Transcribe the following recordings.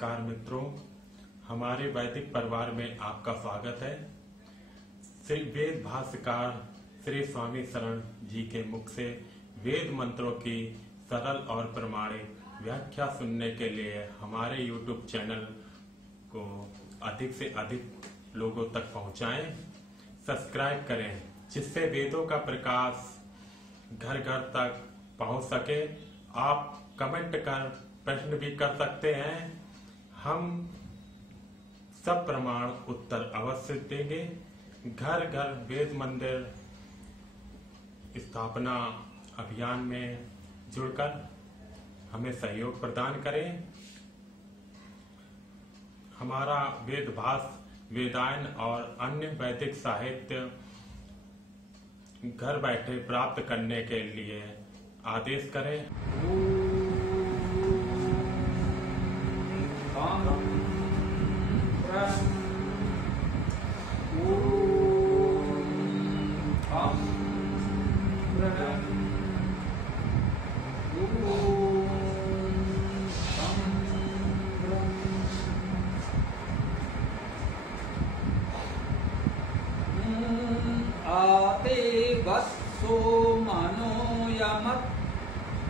नमस्कार मित्रों, हमारे वैदिक परिवार में आपका स्वागत है। श्री वेद भाष्यकार श्री स्वामी शरण जी के मुख से वेद मंत्रों की सरल और प्रमाणिक व्याख्या सुनने के लिए हमारे YouTube चैनल को अधिक से अधिक लोगों तक पहुंचाएं, सब्सक्राइब करें, जिससे वेदों का प्रकाश घर घर तक पहुंच सके। आप कमेंट कर प्रश्न भी कर सकते हैं, हम सब प्रमाण उत्तर अवश्य देंगे। घर घर वेद मंदिर स्थापना अभियान में जुड़कर हमें सहयोग प्रदान करें। हमारा वेद भाष्य, वेदायन और अन्य वैदिक साहित्य घर बैठे प्राप्त करने के लिए आदेश करें। आते वत्सो मनो यमत्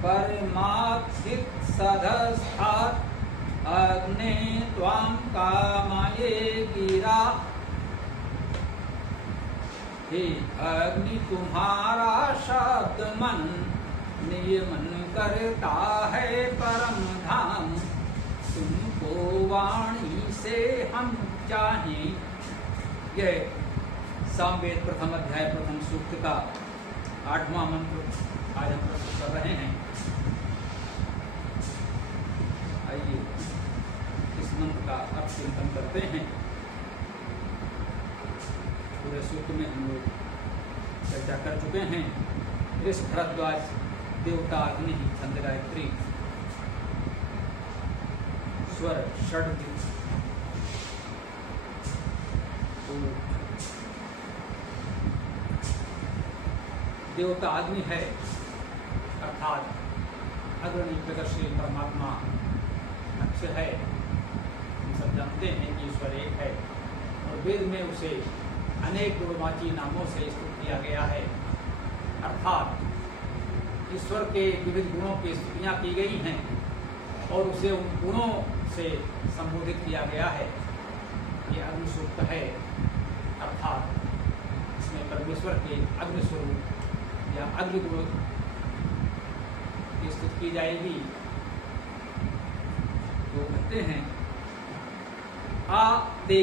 परमात्सित सदस्थात् अग्ने त्वां कामये गिरा। हे अग्नि, तुम्हारा शब्द मन नियमन करता है परम धाम। तुमको वाणी से हम चाहें। यह सामवेद प्रथम अध्याय प्रथम सूक्त का 8वां मंत्र आज हम प्रस्तुत कर रहे हैं। आइए इस मंत्र का अर्थ चिंतन करते हैं। पूरे सूक्त में हम लोग चर्चा कर चुके हैं। ऋष भरद्वाज, देवता अग्नि, छंद गायत्री, स्वर षड, देवता अग्नि है, अर्थात अग्नि प्रदर्शी परमात्मा अक्षर है। हम सब जानते हैं कि ईश्वर एक है और वेद में उसे अनेक गुणवाची नामों से स्तुत किया गया है। अर्थात ईश्वर के विविध गुणों की स्तुतियाँ की गई हैं और उसे उन गुणों से संबोधित किया गया है। ये अग्नि सूक्त है, अर्थात इसमें परमेश्वर के अग्नि स्वरूप या अग्नि गुण की स्तुति की जाएगी। तो कहते हैं आ दे,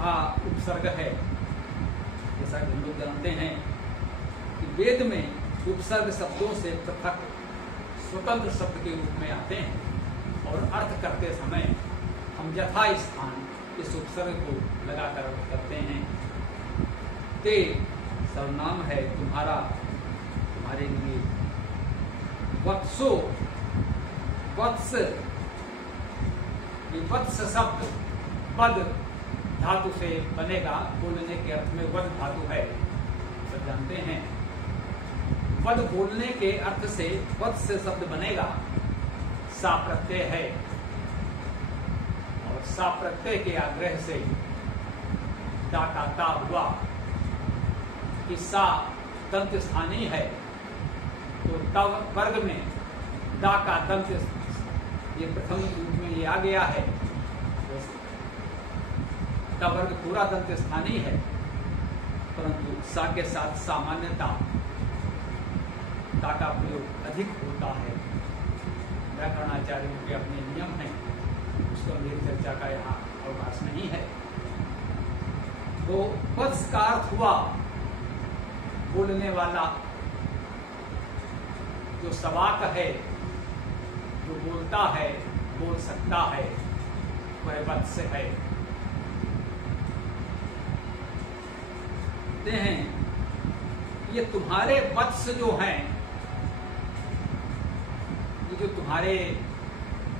आ उपसर्ग है। जैसा कि हम लोग जानते हैं कि वेद में उपसर्ग शब्दों से पृथक स्वतंत्र शब्द के रूप में आते हैं और अर्थ करते समय हम यथा स्थान इस उपसर्ग को लगाकर करते हैं। ते सर्वनाम है तुम्हारा, तुम्हारे लिए। वत्सो, वत्स, ये वत्स शब्द वद धातु से बनेगा। बोलने के अर्थ में वद धातु है, सब जानते हैं। वद बोलने के अर्थ से वत्स शब्द बनेगा। सा प्रत्यय है और सा प्रत्यय के आग्रह से दा का ता हुआ कि सा दंत स्थानीय है, तो तव वर्ग में दा का दंत ये प्रथम रूप में ये आ गया है। तो तव वर्ग पूरा दंत स्थानीय है, परंतु सा के साथ सामान्यता ता का प्रयोग अधिक होता है। व्याकरणाचार्यों के अपने नियम हैं, उसका मेरी चर्चा का यहाँ अवकाश नहीं है। तो वत्स का अर्थ हुआ बोलने वाला, जो सवाक है, जो बोलता है, बोल सकता है, वह वत्स है। कहते हैं ये तुम्हारे वत्स जो हैं, ये जो तुम्हारे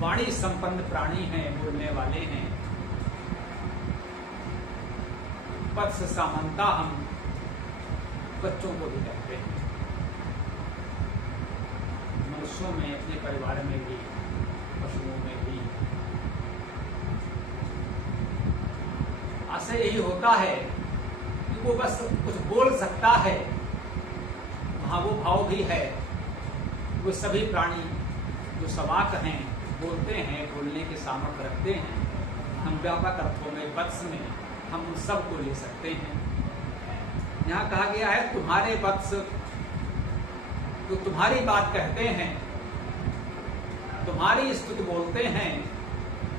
वाणी संपन्न प्राणी हैं, बोलने वाले हैं, वत्स समानता हम बच्चों को भी कहते हैं। मनुष्यों में, अपने परिवार में भी, पशुओं में भी आशय यही होता है कि वो बस कुछ बोल सकता है, वहां वो भाव भी है। वो सभी प्राणी जो सवाक हैं, बोलते हैं, बोलने के सामर्थ्य रखते हैं। हम व्यापक अर्थों में, वत्स में हम उन सब को ले सकते हैं। यहाँ कहा गया है तुम्हारे वत्स जो तुम्हारी बात कहते हैं, तुम्हारी स्तुति बोलते हैं,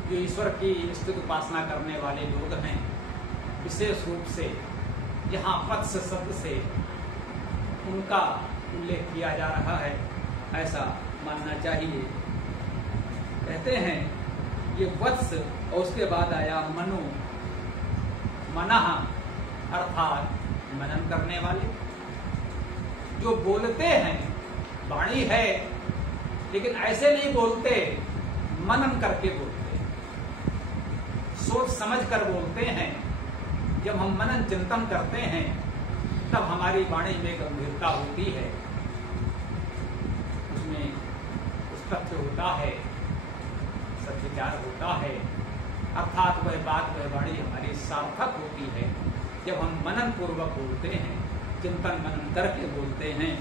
जो ईश्वर की स्तुति उपासना करने वाले लोग हैं। विशेष रूप से यहाँ वत्स शब्द से उनका उल्लेख किया जा रहा है, ऐसा मानना चाहिए। कहते हैं ये वत्स और उसके बाद आया मनो, मनः अर्थात मनन करने वाले। जो बोलते हैं, वाणी है, लेकिन ऐसे नहीं बोलते, मनन करके बोलते, सोच समझ कर बोलते हैं। जब हम मनन चिंतन करते हैं तब हमारी वाणी में गंभीरता होती है, उसमें उस तथ्य होता है, सत्विचार होता है, अर्थात वह बात, वह वाणी हमारी सार्थक होती है जब हम मनन पूर्वक बोलते हैं, चिंतन मनन करके बोलते हैं।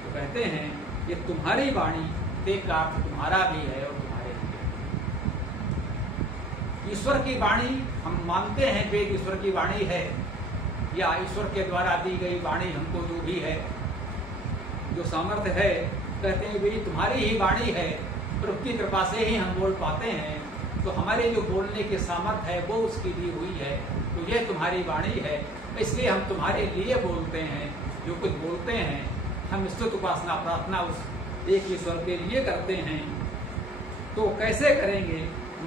तो कहते हैं ये तुम्हारी वाणी, एक अर्थ तुम्हारा भी है और तुम्हारे भी है। ईश्वर की वाणी हम मानते हैं, वेद ईश्वर की वाणी है, या ईश्वर के द्वारा दी गई वाणी हमको जो भी है, जो सामर्थ्य है, कहते हैं वे तुम्हारी ही वाणी है, प्रभु की कृपा से ही हम बोल पाते हैं। तो हमारे जो बोलने के सामर्थ्य है वो उसकी दी हुई है, तो ये तुम्हारी वाणी है, इसलिए हम तुम्हारे लिए बोलते हैं। जो कुछ बोलते हैं हम स्तुति उपासना प्रार्थना उस एक ईश्वर के लिए करते हैं। तो कैसे करेंगे?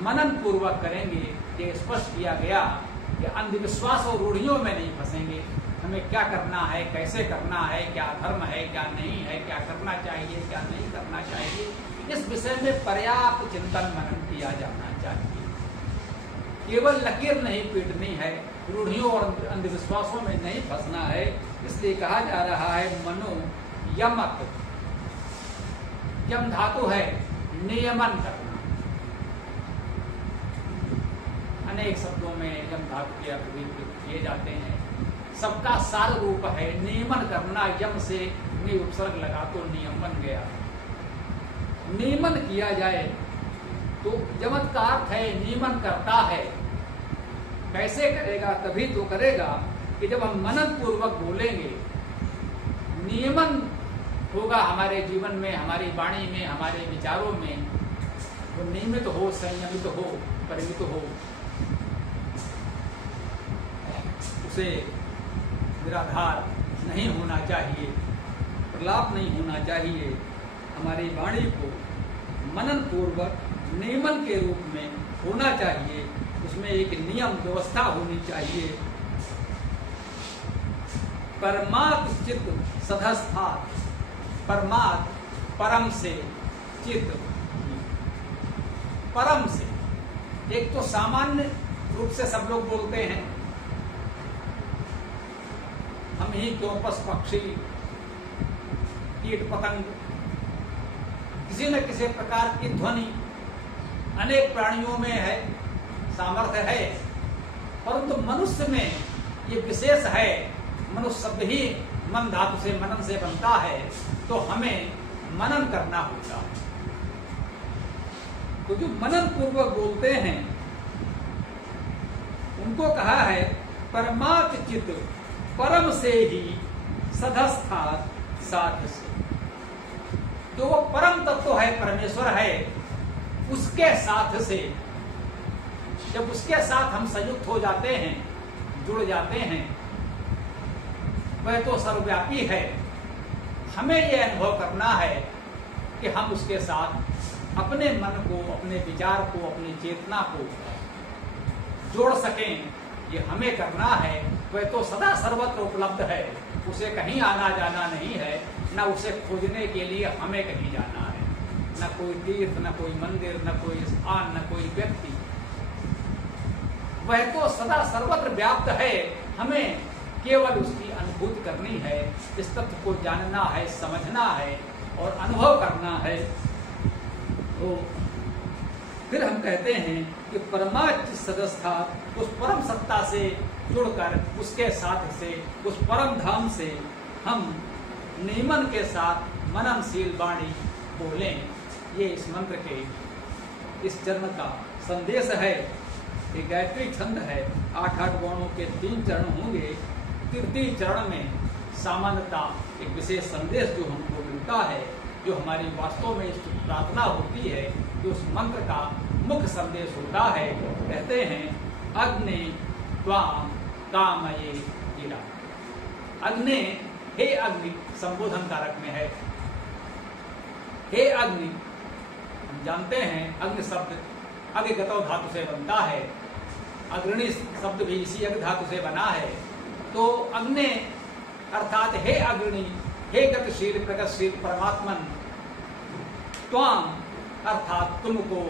मनन पूर्वक करेंगे। ये स्पष्ट किया गया कि अंधविश्वास और रूढ़ियों में नहीं फंसेंगे। हमें क्या करना है, कैसे करना है, क्या धर्म है, क्या नहीं है, क्या करना चाहिए, क्या नहीं करना चाहिए, इस विषय में पर्याप्त चिंतन मनन किया जाना चाहिए। केवल लकीर नहीं पीटनी है, रूढ़ियों और अंधविश्वासों में नहीं फंसना है। इसलिए कहा जा रहा है मनो यमक, यम धातु है नियमन करना। अनेक शब्दों में यम धातु के अर्थ भी किए जाते हैं। सबका सार रूप है नियमन करना। यम से नि उपसर्ग लगा तो नियम बन गया। नियमन किया जाए तो यमत का अर्थ है नियमन करता है। कैसे करेगा? तभी तो करेगा कि जब हम मनन पूर्वक बोलेंगे, नियमन होगा हमारे जीवन में, हमारी वाणी में, हमारे विचारों में। वो नियमित हो, संयमित हो, परिमित हो, उसे निराधार नहीं होना चाहिए, प्रलाप नहीं होना चाहिए। हमारी वाणी को मनन पूर्वक नियमन के रूप में होना चाहिए। उसमें एक नियम व्यवस्था होनी चाहिए। परमात्म चित्त सदस्थात, परमात्म परम से, चित्त परम से। एक तो सामान्य रूप से सब लोग बोलते हैं, हम ही क्यों, पशु पक्षी कीट पतंग, किसी न किसी प्रकार की ध्वनि अनेक प्राणियों में है, सामर्थ्य है, परंतु मनुष्य में ये विशेष है। मनुष्य शब्द ही मन धातु से, मनन से बनता है, तो हमें मनन करना होता है। तो जो मनन पूर्वक बोलते हैं उनको कहा है परमात्म चित्त परम से ही सदस्थात साध से। जो वो परम तत्व है, परमेश्वर है, उसके साथ से, जब उसके साथ हम संयुक्त हो जाते हैं, जुड़ जाते हैं, वह तो सर्वव्यापी है। हमें यह अनुभव करना है कि हम उसके साथ अपने मन को, अपने विचार को, अपनी चेतना को जोड़ सकें। ये हमें करना है। वह तो सदा सर्वत्र उपलब्ध है, उसे कहीं आना जाना नहीं है, न उसे खोजने के लिए हमें कहीं जाना है, न कोई तीर्थ, न कोई मंदिर, न कोई स्थान, न कोई व्यक्ति। वह तो सदा सर्वत्र व्याप्त है। हमें केवल उसकी अनुभूति करनी है, इस तत्व को जानना है, समझना है और अनुभव करना है। तो फिर हम कहते हैं कि परमाच सदस्था, उस परम सत्ता से जुड़कर उसके साथ से, उस परम धाम से हम नियमन के साथ मननशील वाणी बोलें। ये इस मंत्र के इस चरण का संदेश है। ये गायत्री छंद है। 8-8 वर्णों के 3 चरण होंगे। तृतीय चरण में सामान्यतः एक विशेष संदेश जो हमको मिलता है, जो हमारी वास्तव में इष्ट प्रार्थना होती है, जो उस मंत्र का मुख्य संदेश होता है। कहते हैं अग्नि त्वाम कामये गिरा। अग्नि, हे अग्नि संबोधन कारक में है। हे अग्नि, हम जानते हैं अग्नि शब्द अग्निगतो धातु से बनता है। अग्रणी शब्द भी इसी अग्नि धातु से बना है। तो अग्नि अर्थात हे अग्रणी, हे गतिशील प्रगतिशील परमात्मन, त्वाम अर्थात तुमको,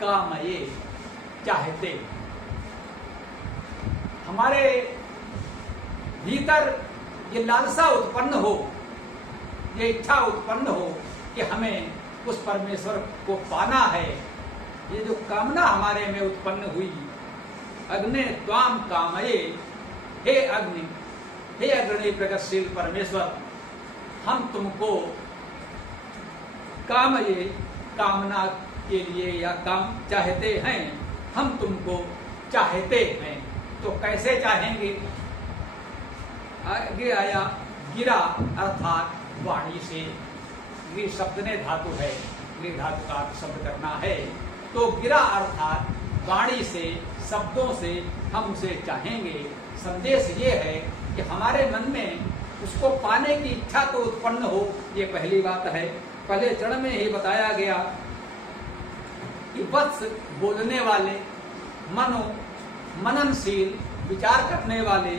कामये चाहते, हमारे भीतर ये लालसा उत्पन्न हो, ये इच्छा उत्पन्न हो कि हमें उस परमेश्वर को पाना है। ये जो कामना हमारे में उत्पन्न हुई, अग्नि त्वाम कामये, हे अग्नि, हे अग्नि प्रगतिशील परमेश्वर, हम तुमको कामये, कामना के लिए या काम चाहते हैं, हम तुमको चाहते हैं। तो कैसे चाहेंगे? आगे आया गिरा अर्थात वाणी से। गिर शब्द ने धातु है, गिर धातु का शब्द करना है। तो गिरा अर्थात वाणी से, शब्दों से हम उसे चाहेंगे। संदेश ये है कि हमारे मन में उसको पाने की इच्छा तो उत्पन्न हो, ये पहली बात है। पहले चरण में ही बताया गया कि वत्स बोलने वाले, मनो मननशील विचार करने वाले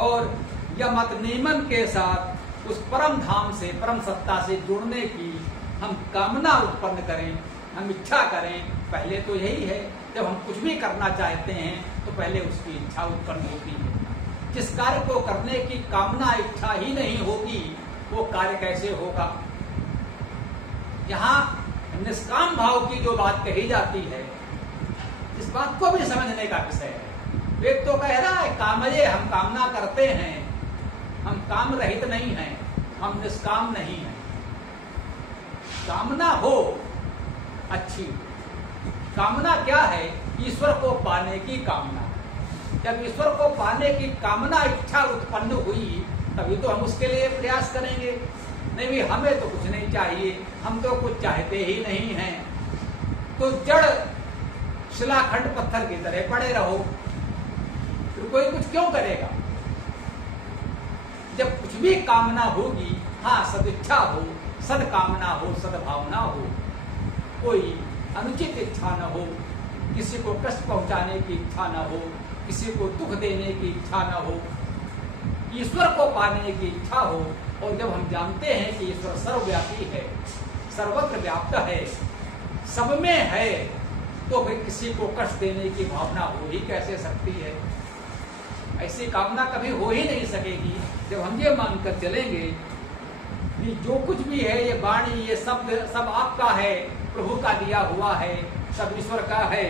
और यमत नियमन के साथ उस परम धाम से, परम सत्ता से जुड़ने की हम कामना उत्पन्न करें, हम इच्छा करें। पहले तो यही है, जब हम कुछ भी करना चाहते हैं तो पहले उसकी इच्छा उत्पन्न होती है। जिस कार्य को करने की कामना इच्छा ही नहीं होगी, वो कार्य कैसे होगा? यहाँ निष्काम भाव की जो बात कही जाती है, इस बात को भी समझने का विषय है। वेद तो कह रहा है कामये, हम कामना करते हैं, हम काम रहित नहीं हैं, हम निष्काम नहीं हैं। कामना हो अच्छी, कामना क्या है? ईश्वर को पाने की कामना। जब ईश्वर को पाने की कामना, इच्छा उत्पन्न हुई, तभी तो हम उसके लिए प्रयास करेंगे। नहीं भी हमें तो कुछ नहीं चाहिए, हम तो कुछ चाहते ही नहीं हैं, तो जड़ शिलाखंड पत्थर की तरह पड़े रहो, फिर कोई कुछ क्यों करेगा? जब कुछ भी कामना होगी, हाँ सदिच्छा हो, सदकामना हो, सद्भावना हो, कोई अनुचित इच्छा न हो, किसी को कष्ट पहुंचाने की इच्छा न हो, किसी को दुख देने की इच्छा न हो, ईश्वर को पाने की इच्छा हो। और जब हम जानते हैं कि ईश्वर सर्वव्यापी है, सर्वत्र व्याप्त है, सब में है, तो फिर किसी को कष्ट देने की भावना हो ही कैसे सकती है? ऐसी कामना कभी हो ही नहीं सकेगी जब हम ये मानकर चलेंगे कि जो कुछ भी है, ये वाणी, ये शब्द सब आपका है, प्रभु का दिया हुआ है, सब ईश्वर का है।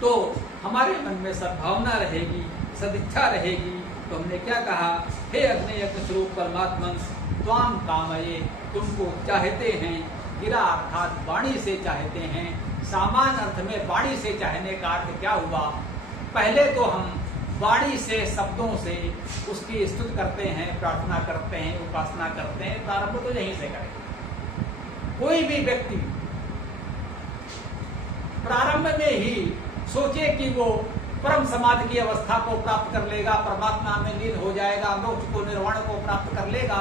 तो हमारे मन में सद्भावना रहेगी, सदिच्छा रहेगी। तो हमने क्या कहा? हे अग्नि यज्ञ स्वरूप परमात्मन, त्वाम कामये, तुमको चाहते हैं। गिरा अर्थात वाणी से चाहते हैं। सामान्य अर्थ में वाणी से चाहने का अर्थ क्या हुआ? पहले तो हम वाणी से, शब्दों से उसकी स्तुति करते हैं, प्रार्थना करते हैं, उपासना करते हैं। प्रारंभ तो यहीं से करें। कोई भी व्यक्ति प्रारंभ में ही सोचे कि वो परम समाधि की अवस्था को प्राप्त कर लेगा, परमात्मा में लीन हो जाएगा, मोक्ष को, निर्वाण को प्राप्त कर लेगा,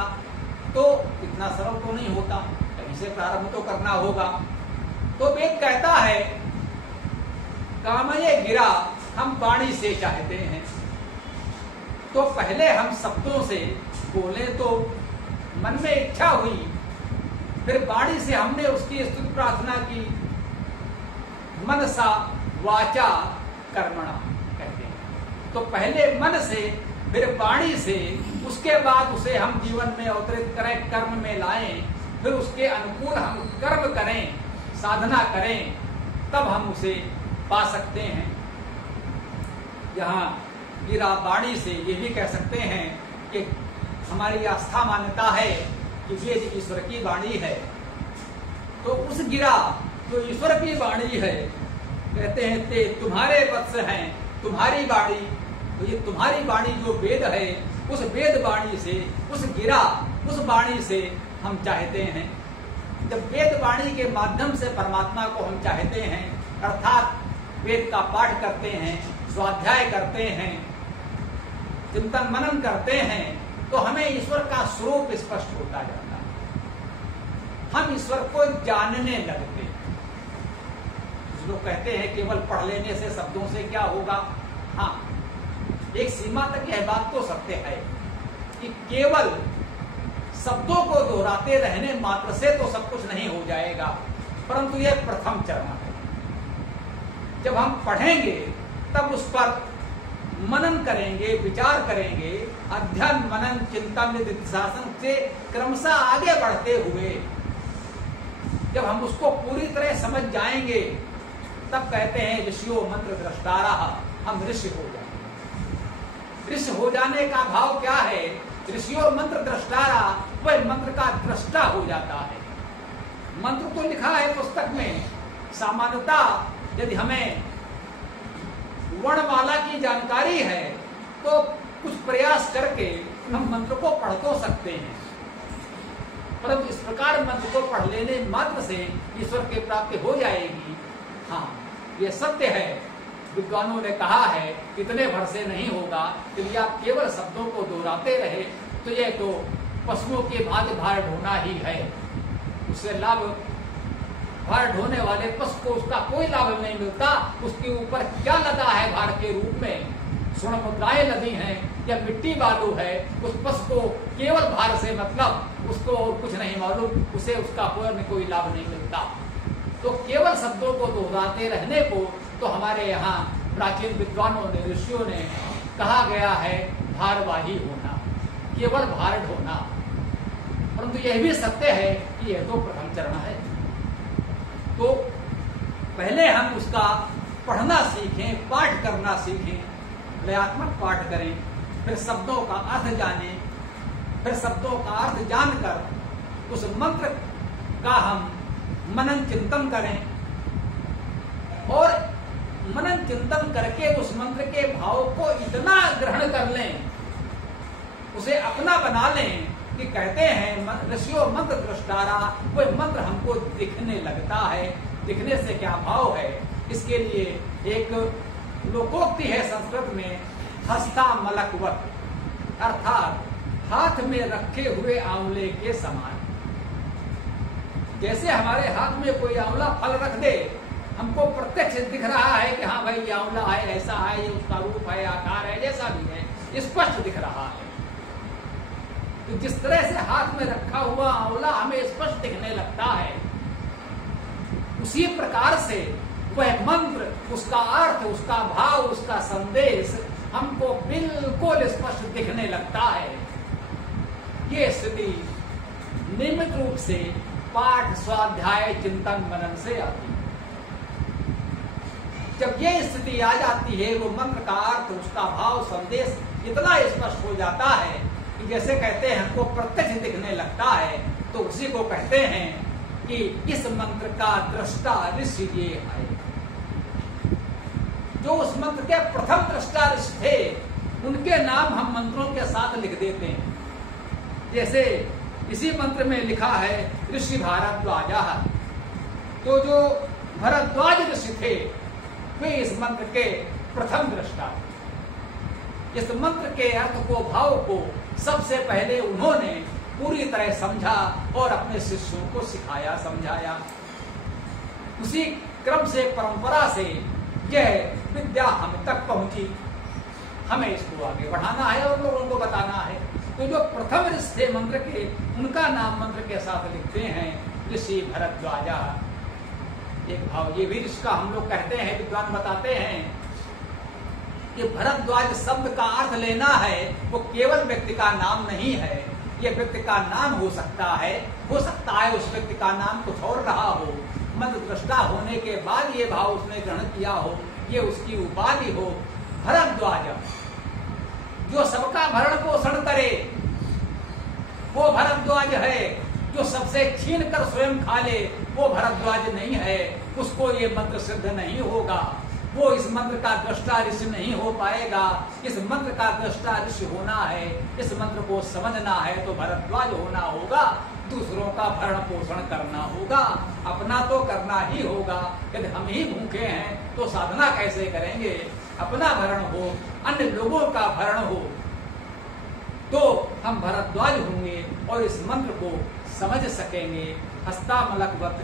तो इतना सरल तो नहीं होता। कहीं से प्रारंभ तो करना होगा। तो वेद कहता है कामये गिरा, हम वाणी से चाहते हैं। तो पहले हम शब्दों से बोले, तो मन में इच्छा हुई, फिर वाणी से हमने उसकी स्तुति प्रार्थना की। मनसा वाचा कर्मणा कहते हैं। तो पहले मन से, फिर वाणी से, उसके बाद उसे हम जीवन में अवतरित करें, कर्म में लाएं, फिर उसके अनुकूल हम कर्म करें। साधना करें तब हम उसे पा सकते हैं। यहाँ गिरा वाणी से ये भी कह सकते हैं कि हमारी आस्था मान्यता है कि वेद ईश्वर की वाणी है। तो उस गिरा जो ईश्वर की वाणी है, कहते हैं ते तुम्हारे वत्स हैं, तुम्हारी वाणी। तो ये तुम्हारी वाणी जो वेद है, उस वेद वाणी से, उस गिरा, उस वाणी से हम चाहते हैं। जब वेद वाणी के माध्यम से परमात्मा को हम चाहते हैं, अर्थात वेद का पाठ करते हैं, स्वाध्याय करते हैं, चिंतन मनन करते हैं, तो हमें ईश्वर का स्वरूप स्पष्ट होता जाता है। हम ईश्वर को जानने लगते हैं। कुछ लोग कहते हैं केवल पढ़ लेने से, शब्दों से क्या होगा। हाँ, एक सीमा तक यह बात तो सत्य है कि केवल शब्दों को दोहराते रहने मात्र से तो सब कुछ नहीं हो जाएगा, परंतु यह प्रथम चरण है। जब हम पढ़ेंगे तब उस पर मनन करेंगे, विचार करेंगे, अध्ययन मनन चिंतन निधिध्यासन से क्रमशः आगे बढ़ते हुए जब हम उसको पूरी तरह समझ जाएंगे, तब कहते हैं ऋषियों मंत्र द्रष्टारा, हम ऋषि हो जाएंगे। ऋषि हो जाने का भाव क्या है? ऋषियों मंत्र द्रष्टारा, वह मंत्र का दृष्टा हो जाता है। मंत्र तो लिखा है पुस्तक में, सामान्यतः यदि हमें वर्णमाला की जानकारी है तो कुछ प्रयास करके हम मंत्र को पढ़ तो सकते हैं, परंतु इस प्रकार मंत्र को पढ़ लेने मात्र से ईश्वर की प्राप्ति हो जाएगी। हाँ, यह सत्य है। विद्वानों ने कहा है इतने भर से नहीं होगा। यदि आप केवल शब्दों को दोहराते रहे तो यह तो पशुओं के भांति भार ढोना ही है। उससे लाभ, भार ढोने वाले पशु को उसका कोई लाभ नहीं मिलता। उसके ऊपर क्या लदा है भार के रूप में? स्वर्ण मुद्राएं लदी हैं या मिट्टी बालू है। उस पशु को केवल भार से मतलब, उसको और कुछ नहीं मालूम, उसे उसका कोई लाभ नहीं मिलता। तो केवल शब्दों को दोहराते रहने को तो हमारे यहाँ प्राचीन विद्वानों ने, ऋषियों ने कहा गया है भारवाही होना, केवल भार ढोना। परंतु यह भी सत्य है कि यह तो प्रथम चरण है। तो पहले हम उसका पढ़ना सीखें, पाठ करना सीखें, लयात्मक पाठ करें, फिर शब्दों का अर्थ जानें, फिर शब्दों का अर्थ जानकर उस मंत्र का हम मनन चिंतन करें और मनन चिंतन करके उस मंत्र के भाव को इतना ग्रहण कर लें, उसे अपना बना लें कि कहते हैं ऋषियों मंत्र दृष्टारा, वह मंत्र हमको दिखने लगता है। दिखने से क्या भाव है? इसके लिए एक लोकोक्ति है संस्कृत में, हस्ता मलकवत, अर्थात हाथ में रखे हुए आंवले के समान। जैसे हमारे हाथ में कोई आंवला फल रख दे, हमको प्रत्यक्ष दिख रहा है कि हाँ भाई ये आंवला है, ऐसा है, ये उसका रूप है, आकार है, जैसा भी है, स्पष्ट दिख रहा है। तो जिस तरह से हाथ में रखा हुआ आंवला हमें स्पष्ट दिखने लगता है, उसी प्रकार से वह मंत्र, उसका अर्थ, उसका भाव, उसका संदेश हमको बिल्कुल स्पष्ट दिखने लगता है। ये स्थिति नियमित रूप से पाठ स्वाध्याय चिंतन मनन से आती है। जब ये स्थिति आ जाती है, वो मंत्र का अर्थ, उसका भाव, संदेश इतना स्पष्ट हो जाता है कि जैसे कहते हैं हमको प्रत्यक्ष दिखने लगता है, तो उसी को कहते हैं कि इस मंत्र का दृष्टा ऋषि ये है। जो उस मंत्र के प्रथम दृष्टा ऋषि थे, उनके नाम हम मंत्रों के साथ लिख देते हैं। जैसे इसी मंत्र में लिखा है ऋषि भारद्वाज। तो जो भरद्वाज ऋषि थे वे इस मंत्र के प्रथम दृष्टा। इस मंत्र के अर्थ को, भाव को सबसे पहले उन्होंने पूरी तरह समझा और अपने शिष्यों को सिखाया, समझाया। उसी क्रम से, परंपरा से यह विद्या हम तक पहुंची। हमें इसको आगे बढ़ाना है और लोगों को बताना है। तो जो प्रथम ऋषि थे मंत्र के, उनका नाम मंत्र के साथ लिखते हैं ऋषि भरद्वाजा। एक भाव ये भी ऋषि का हम लोग कहते हैं, विद्वान बताते हैं कि भरद्वाज शब्द का अर्थ लेना है, वो केवल व्यक्ति का नाम नहीं है। ये व्यक्ति का नाम हो सकता है उस व्यक्ति का नाम कुछ और रहा हो, मंत्र दृष्टा होने के बाद ये भाव उसने ग्रहण किया हो, ये उसकी उपाधि हो। भरद्वाज जो सबका भरण पोषण करे वो भरद्वाज है। जो सबसे छीन कर स्वयं खा ले वो भरद्वाज नहीं है। उसको ये मंत्र सिद्ध नहीं होगा, वो इस मंत्र का दृष्टा ऋषि नहीं हो पाएगा। इस मंत्र का दृष्टा ऋषि होना है, इस मंत्र को समझना है तो भरद्वाज होना होगा। दूसरों का भरण पोषण करना होगा, अपना तो करना ही होगा। यदि हम ही भूखे हैं तो साधना कैसे करेंगे? अपना भरण हो, अन्य लोगों का भरण हो तो हम भरद्वाज होंगे और इस मंत्र को समझ सकेंगे, हस्तामलकवत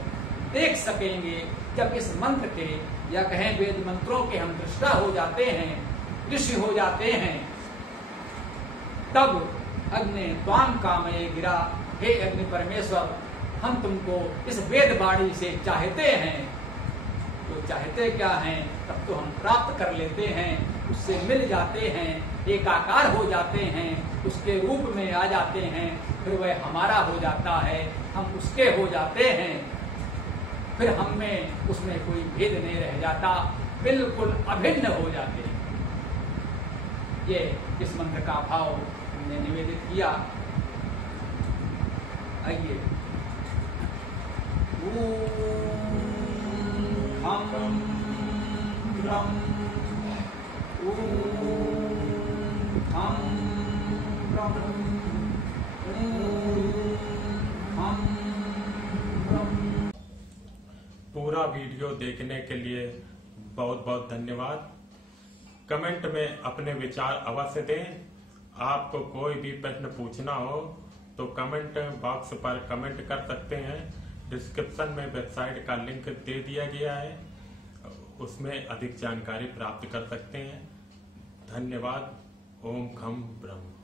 देख सकेंगे। जब इस मंत्र के या कहें वेद मंत्रों के हम दृष्टा हो जाते हैं, ऋषि हो जाते हैं, तब अग्नि त्वाम कामये गिरा, हे अग्नि परमेश्वर हम तुमको इस वेद वाणी से चाहते हैं। तो चाहते क्या हैं? तब तो हम प्राप्त कर लेते हैं, उससे मिल जाते हैं, एकाकार हो जाते हैं, उसके रूप में आ जाते हैं। फिर वह हमारा हो जाता है, हम उसके हो जाते हैं। फिर हम में उसमें कोई भेद नहीं रह जाता, बिल्कुल अभिन्न हो जाते हैं। ये इस मंत्र का भाव हमने निवेदित किया। आइए हम ब्रह्म हम ब्रह्म हम ब्रह्म। पूरा वीडियो देखने के लिए बहुत बहुत धन्यवाद। कमेंट में अपने विचार अवश्य दें। आपको कोई भी प्रश्न पूछना हो तो कमेंट बॉक्स पर कमेंट कर सकते हैं। डिस्क्रिप्शन में वेबसाइट का लिंक दे दिया गया है, उसमें अधिक जानकारी प्राप्त कर सकते हैं। धन्यवाद। ओम खम ब्रह्म।